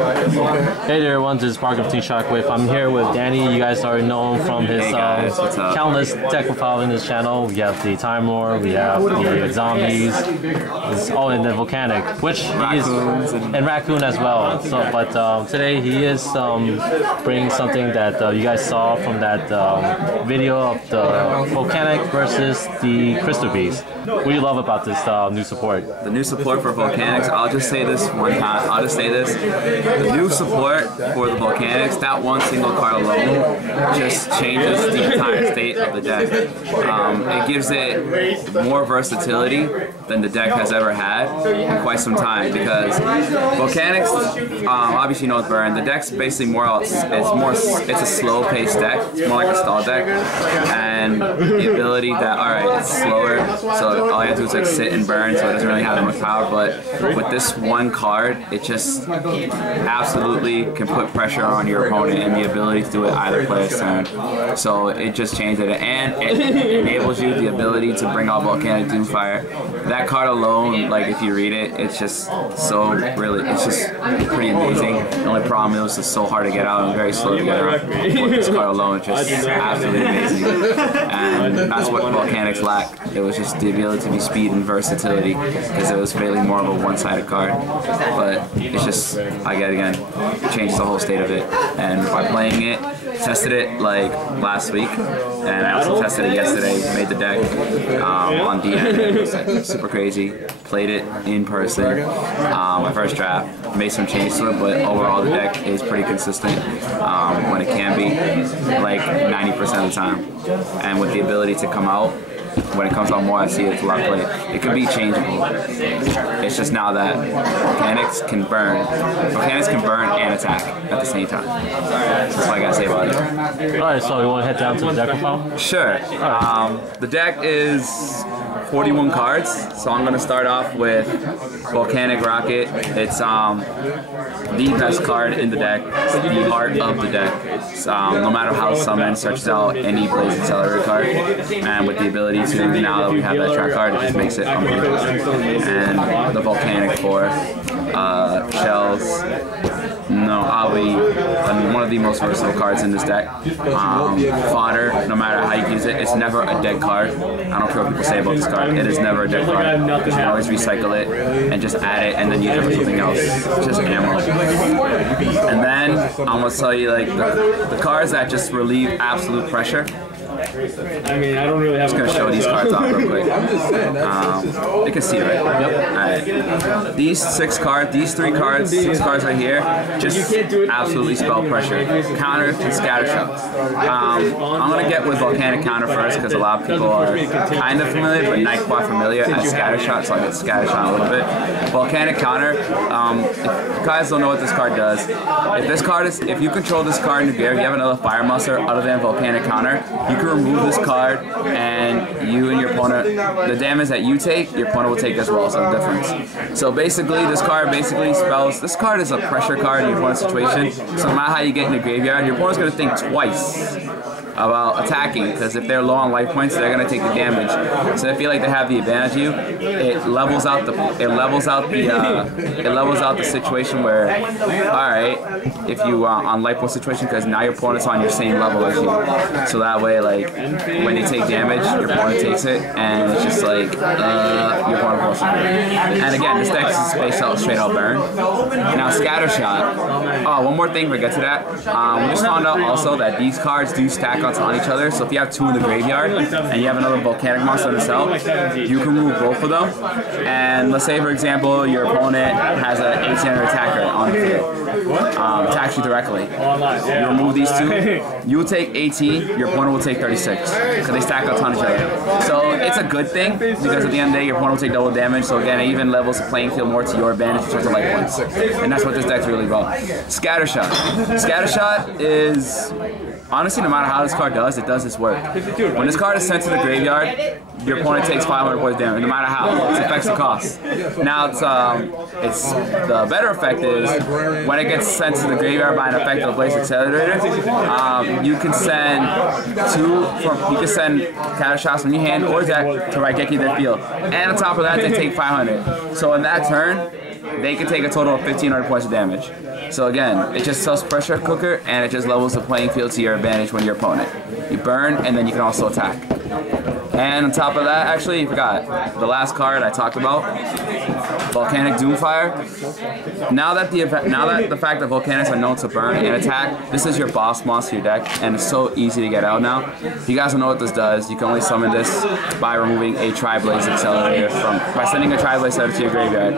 Hey there everyone, this is Mark of Team Shockwave. I'm here with Danny. You guys already know him from his countless deck profile in his channel. We have the Time Lord, we have the Zombies, and the Volcanic, which Raccoons and Raccoon as well. So, but today he is bringing something that you guys saw from that video of the Volcanic versus the Crystal Beast. What do you love about this new support? The new support for Volcanics, I'll just say this one time, I'll just say this. The new support for the Volcanics, that one single card alone just changes the entire state of the deck. It gives it more versatility than the deck has ever had in quite some time, because Volcanics, obviously you know it's Burn, the deck's basically it's a slow paced deck, it's more like a stall deck, and the ability that, alright, it's slower, so all you have to do is like sit and burn, so it doesn't really have that much power, but with this one card, it just absolutely can put pressure on your opponent and the ability to do it either player's turn. So it just changed it, and it enables you the ability to bring out Volcanic Doomfire. That card alone, like if you read it, it's just so it's just pretty amazing. The only problem is it's so hard to get out and very slow to get out. With this card alone, it's just absolutely amazing. And that's what Volcanics lack. It was just the ability to be speed and versatility, because it was really more of a one-sided card. But it's just, I get it again, it changes the whole state of it. And by playing it, tested it like last week, and I also tested it yesterday, made the deck on DM. It was like super crazy. Played it in person, my first draft, made some changes to it, but overall the deck is pretty consistent when it can be, like 90% of the time. And with the ability to come out, when it comes out more, I see it's a lot of play. It could be changeable. It's just now that Volcanics can burn. Volcanics can burn and attack at the same time. That's what I gotta say about it. Alright, so you want to head down to the deck profile? Sure. The deck is 41 cards, so I'm gonna start off with Volcanic Rocket. It's the best card in the deck. It's the heart of the deck. No matter how summon searches out any Blaze Accelerator card, and with the ability to, now that we have that track card, it just makes it unbelievable. And the Volcanic for Shells. No, one of the most versatile cards in this deck. Fodder, no matter how you use it, it's never a dead card. I don't care what people say about this card. It is never a dead card. You can always recycle it and just add it and then use it for something else. It's just ammo. And then I'm gonna tell you like the cards that just relieve absolute pressure. I mean, I don't really have. I'm just gonna show these cards off real quick. You can see it, right? Yep. Alright. These six cards right here, just absolutely spell pressure. Counter and scatter shots. I'm gonna get with Volcanic Counter first, because a lot of people are kind of familiar, but not quite familiar as scatter shot, so I get scatter shot a little bit. Volcanic Counter. If you guys don't know what this card does, if you control this card in the game, you have another Fire Monster other than Volcanic Counter, you can remove this card, and you and your opponent, the damage that you take, your opponent will take as well, so difference. So basically, this card spells, this card is a pressure card in your opponent's situation, so no matter how you get in the graveyard, your opponent's going to think twice about attacking, because if they're low on life points, they're going to take the damage. So if they feel like they have the advantage of you, it levels out the situation where, alright, if you on life point situation, because now your opponent's on your same level as you. So that way, like, when they take damage, your opponent takes it, and it's just like, your opponent wants to do it. And again, this deck is spaced out straight out burn. Now, Scatter Shot. Oh, one more thing, we get to that. We just found out also that these cards do stack on each other, so if you have two in the graveyard and you have another Volcanic monster on the cell, you can remove both of them. And let's say, for example, your opponent has an 1800 attacker on the field, attacks you directly. You remove these two, you will take 18, your opponent will take 36, because they stack a ton of each other. So it's a good thing, because at the end of the day, your opponent will take double damage, so again, it even levels the playing field more to your advantage in terms of life points. And that's what this deck's really about. Scatter Shot. Scatter Shot is, honestly, no matter how this card does, it does its work. When this card is sent to the graveyard, your opponent takes 500 points damage, no matter how. It affects the cost. Now, it's the better effect is when it gets sent to the graveyard by an effect of Blaze Accelerator, you can send counter shots from your hand or deck to Raigeki their field. And on top of that, they take 500. So in that turn, they can take a total of 1,500 points of damage. So again, it just sells pressure cooker and it just levels the playing field to your advantage when your opponent. You burn and then you can also attack. And on top of that, actually, you forgot the last card I talked about, Volcanic Doomfire. Now that the fact that Volcanics are known to burn and attack, this is your boss monster your deck, and it's so easy to get out now. If you guys don't know what this does, you can only summon this by removing a Tri-Blaze Accelerator by sending a Tri-Blaze Accelerator to your graveyard.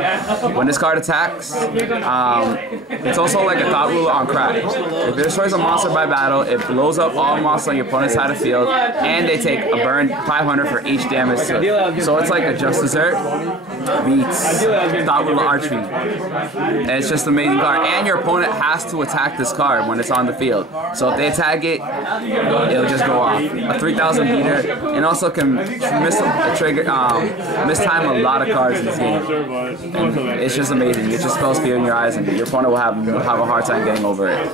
When this card attacks, it's also like a Thought Ruler on crack. If it destroys a monster by battle, it blows up all monsters on your opponent's side of the field, and they take a burn 500 for each damage to it. So it's like a Just Dessert beats Thought Ruler Archery. And it's just an amazing card. And your opponent has to attack this card when it's on the field. So if they attack it, it'll just go off. A 3000 beater, and also can mistime a lot of cards in this game. And it's just amazing. It just spells fear in your eyes, and your opponent will have a hard time getting over it.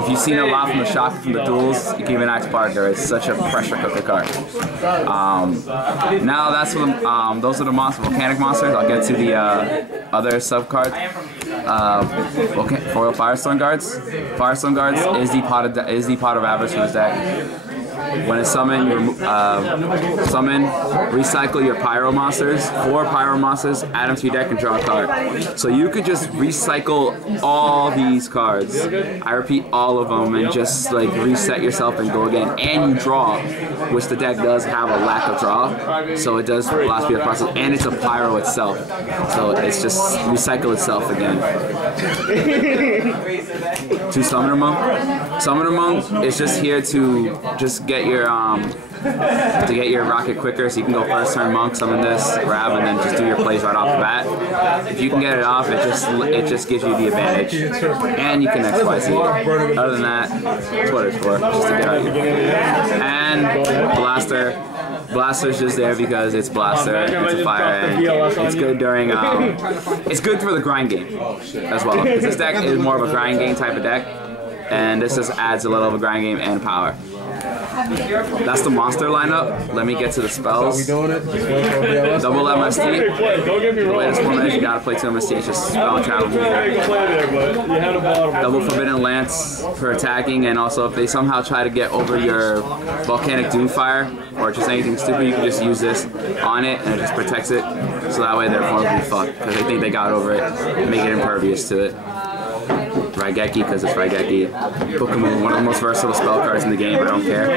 If you've seen a lot from the shock from the duels, you can even ask Parker. It's such a pressure cooker card. Now that's what those are the volcanic monsters. I'll get to the other sub cards. Foil Firestorm Guards. Firestorm Guards is the pot of avarice for his deck. When it's summoned, recycle your Pyro monsters, 4 Pyro monsters, add them to your deck and draw a card. So you could just recycle all these cards. I repeat, all of them, and just like reset yourself and go again. And you draw, which the deck does have a lack of draw, so it does last the process. And it's a Pyro itself, so it's just recycle itself again. To Summoner Monk. Summoner Monk is just here to just get your rocket quicker, so you can go first turn Monk, summon this, grab, and then just do your plays right off the bat. If you can get it off, it just gives you the advantage, and you can XYZ. Other than that, that's what it's for, just to get out here. And Blaster. Blaster's just there because it's Blaster, it's a fire, and it's good during, it's good for the grind game as well, because this deck is more of a grind game type of deck, and this just adds a little of a grind game and power. That's the monster lineup. Let me get to the spells. Double MST. The way this format is, you gotta play 2 MST, it's just spell and travel. Double Forbidden Lance for attacking, and also if they somehow try to get over your Volcanic Doomfire, or just anything stupid, you can just use this on it, and it just protects it. So that way their opponent will be fucked, because they think they got over it, and make it impervious to it. Raigeki, because it's Raigeki. Pokemon, one of the most versatile spell cards in the game, I don't care.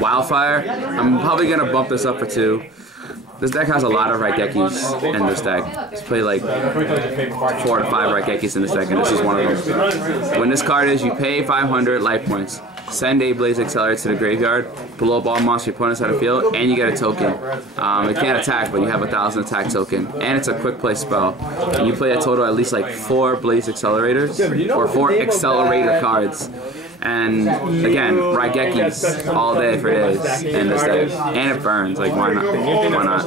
Wildfire, I'm probably going to bump this up for 2. This deck has a lot of Raigekis in this deck. It's played like 4 to 5 Raigekis in this deck, and this is one of them. When this card is, you pay 500 life points. Send a Blaze Accelerator to the graveyard, blow up all monsters your opponent's out of field, and you get a token. It can't attack, but you have 1,000 attack token, and it's a quick play spell. And you play a total at least like 4 Blaze Accelerators, or 4 Accelerator cards. And again, Raigekis all day for days in this deck. And it burns, like why not? Why not?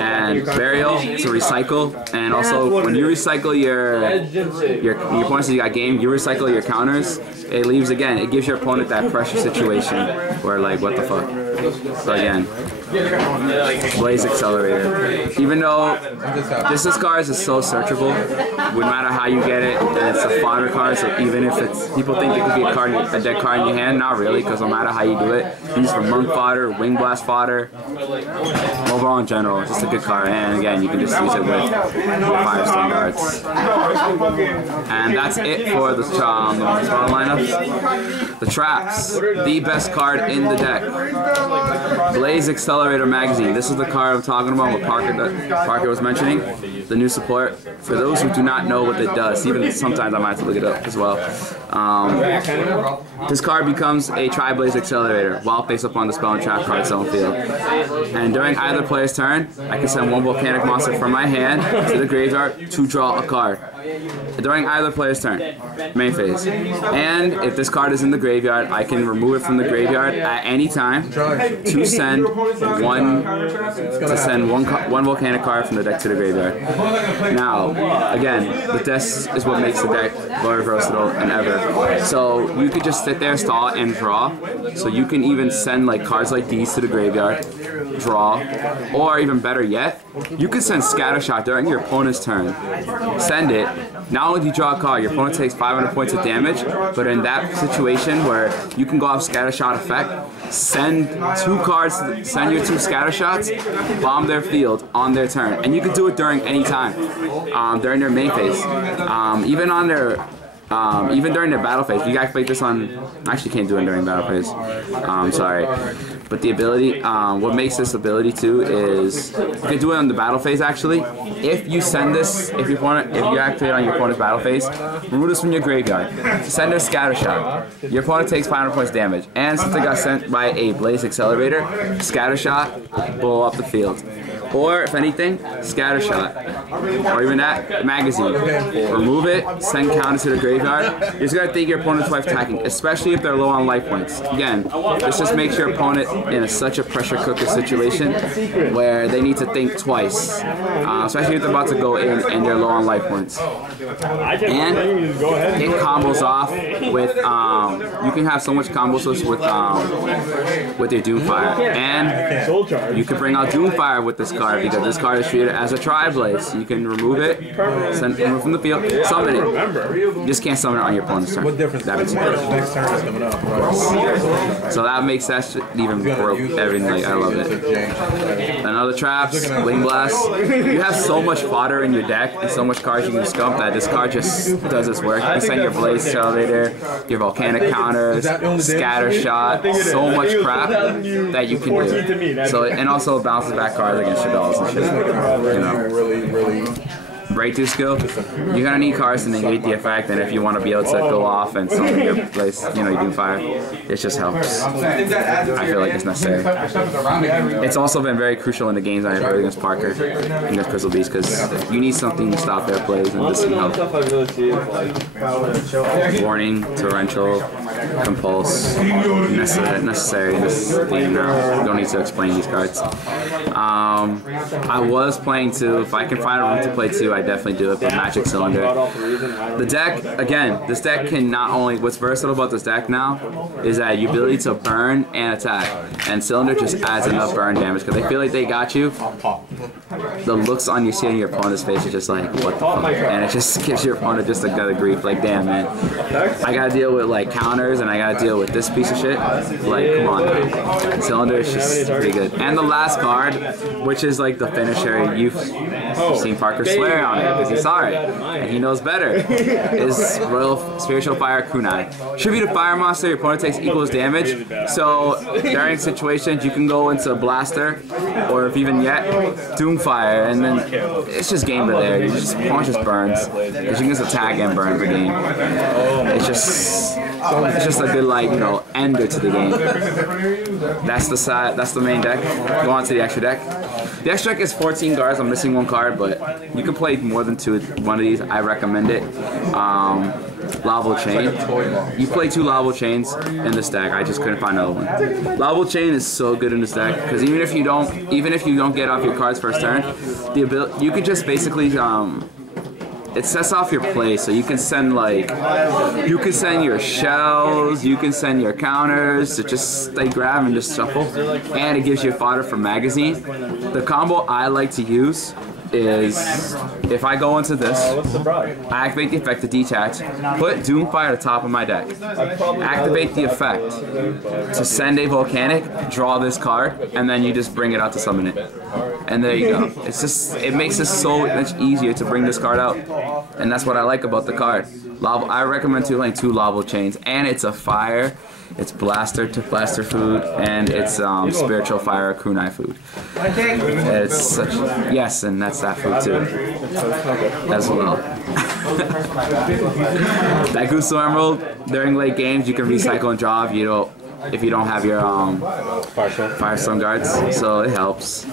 And Burial to recycle, and also when you recycle your opponents that you got game, you recycle your counters, it leaves again, it gives your opponent that pressure situation where like what the fuck. So again, Blaze Accelerator. Even though this card is so searchable, no matter how you get it, it's a fodder card, so even if it's, people think it could be a dead card in your hand, not really, because no matter how you do it, use for Monk fodder, Wing Blast fodder, overall in general, it's just a good card, and again, you can just use it with Firestorm Guards. And that's it for the spell lineups. The traps, the best card in the deck. Blaze Accelerator Magazine. This is the card I'm talking about, what Parker was mentioning. The new support. For those who do not know what it does, even sometimes I might have to look it up as well. This card becomes a Tri-Blaze Accelerator while face up on the spell and trap card zone field. And during either player's turn, I can send 1 Volcanic monster from my hand to the graveyard to draw a card. During either player's turn, main phase. And if this card is in the graveyard, I can remove it from the graveyard at any time to send one Volcanic card from the deck to the graveyard. Now, again, this is what makes the deck very versatile and ever. So you could just sit there, stall, and draw. So you can even send like cards like these to the graveyard, draw, or even better yet, you could send Scattershot during your opponent's turn, send it, not only do you draw a card, your opponent takes 500 points of damage, but in that situation where you can go off Scattershot effect, send your 2 Scattershots, bomb their field on their turn. And you can do it during any time, during their main phase. Even during their battle phase. You activate this on, actually can't do it during battle phase. Sorry. But the ability, what makes this ability too is, you can do it on the battle phase actually. If you send this, if you activate on your opponent's battle phase, remove this from your graveyard. Send a Scattershot. Your opponent takes 500 points damage. And since they got sent by a Blaze Accelerator, Scattershot, blow up the field. Or, if anything, Scattershot. Or even that, Magazine. Remove it, send counters to the graveyard. You just gotta think your opponent's twice attacking, especially if they're low on life points. Again, this just makes your opponent in such a pressure cooker situation where they need to think twice. Especially if they're about to go in and they're low on life points. And it combos off with, you can have so much combos with your Doomfire. And you can bring out Doomfire with this card because this card is treated as a Tri-Blaze. You can remove it, remove from the field, summon it. You just can't summon it on your opponent's turn. What difference? Next turn is coming up. Right? So that makes that even more everything. Like, I love it. Another traps, Wing Blast. You have so much fodder in your deck and so much cards you can scump that this card just does its work. You can send your Blaze Accelerator, your Volcanic counters, Scattershot, so much crap that you can do. So and also it bounces back cards against your dolls and shit. You know. Breakthrough skill, you're gonna need cards to negate the effect, and if you want to be able to go off and summon your place, you know, you do fire. It just helps. I feel like it's necessary. It's also been very crucial in the games I have played against Parker, against Crystal Beast, because you need something to stop their plays, and this can help. Warning, Torrential, Compulse, necessary in this game now. You don't need to explain these cards. I was playing 2. If I can find a room to play 2, I definitely do it, but Magic Cylinder. The deck, again, this deck can not only, what's versatile about this deck now is that your ability to burn and attack, and Cylinder just adds enough burn damage because they feel like they got you. The looks on you see on your opponent's face are just like, what the fuck, and it just gives your opponent just a gut of grief, like, damn man, I gotta deal with like counters and I gotta deal with this piece of shit, like, come on. Cylinder is just pretty good. And the last card, which is like the finisher, you've seen Parker swear on it because he saw it and he knows better, is Royal Spiritual Fire Kunai. Should be the fire monster, your opponent takes equals damage, so during situations you can go into Blaster, or if even yet, Doomfire, and then it's just game to there. You just opponent just burns, because you can just attack and burn the game. It's just a good, like, you know, ender to the game. That's the side, that's the main deck. Go on to the extra deck. The extra deck is 14 cards. I'm missing 1 card, but you can play more than 2 with one of these. I recommend it. Lavo Chain. You play 2 Lavo Chains in this deck. I just couldn't find another one. Lavo Chain is so good in this deck because even if you don't get off your cards first turn, the ability, you could just basically it sets off your play, so you can send like, you can send your shells, you can send your counters to just like grab and just shuffle, and it gives you fodder for Magazine. The combo I like to use is, if I go into this, I activate the effect to detach, put Doomfire at the top of my deck, activate the effect to send a Volcanic, draw this card, and then you just bring it out to summon it. And there you go. It's just, it makes it so much easier to bring this card out, and that's what I like about the card. I recommend playing 2 Lavo Chains, and it's a fire. It's Blaster to Blaster food, and it's Spiritual Fire Kunai food. It's such, yes, and that's that food too, as well. That Gusto Emerald, during late games, you can recycle and draw if you don't have your Firestone guards, so it helps.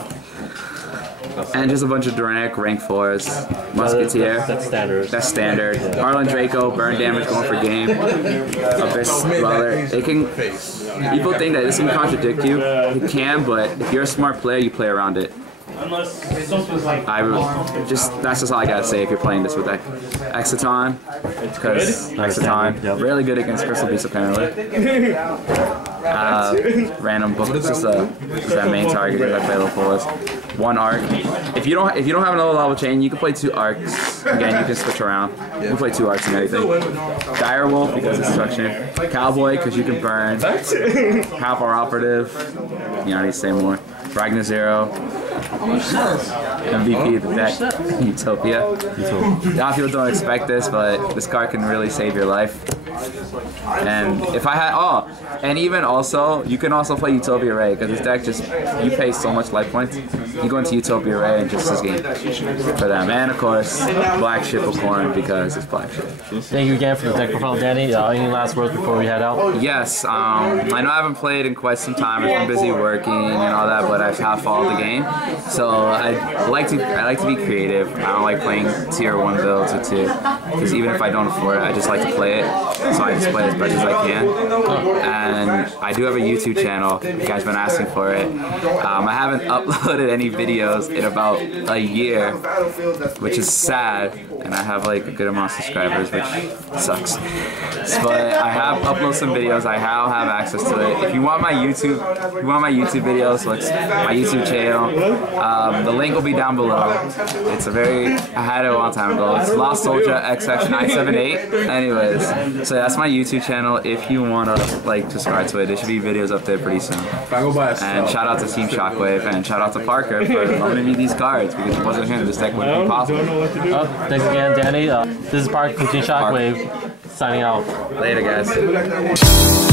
And just a bunch of Duranic, rank 4s, Musketeer. That's standard. That's standard. Harlan Draco, burn damage going for game. Abyss Dweller. It can. People think that this can contradict you. It can, but if you're a smart player, you play around it. That's just all I gotta say if you're playing this with Exciton. Because Exciton, really good against Crystal Beast apparently. Random book. This is that main target that I play low full is. 1 arc. If you don't have another level chain, you can play 2 arcs. Again, you can switch around. You can play 2 arcs and everything. Direwolf because it's destruction. Cowboy because you can burn. Half our operative. You know, I need to say more. Ragnar Zero. MVP of the deck. Utopia. A lot of people don't expect this, but this card can really save your life. And if I had, and even also, you can also play Utopia Ray, because this deck just, you pay so much life points. You go into Utopia Ray and just this game for them. And of course, Black Ship of Corn, because it's Black Ship. Thank you again for the deck profile, Danny. Any last words before we head out? Yes, I know I haven't played in quite some time. I've been busy working and all that, but I have followed the game. So I like to be creative. I don't like playing tier 1 builds or 2, because even if I don't afford it, I just like to play it. So I just play as much as I can. And I do have a YouTube channel. You guys have been asking for it. I haven't uploaded any videos in about a year, which is sad. And I have like a good amount of subscribers, which sucks. But I have uploaded some videos. I now have access to it. If you want my YouTube, videos, so it's my YouTube channel. The link will be down below. It's I had it a long time ago. It's Lost Soldier XX978. Anyways, so that's my YouTube channel. If you wanna subscribe to it, there should be videos up there pretty soon. And shout out to Team Shockwave and shout out to Parker for loaning me these cards, because if it wasn't him, this deck wouldn't be possible. Thanks again, Danny. This is Parker from Team Shockwave signing out. Later, guys.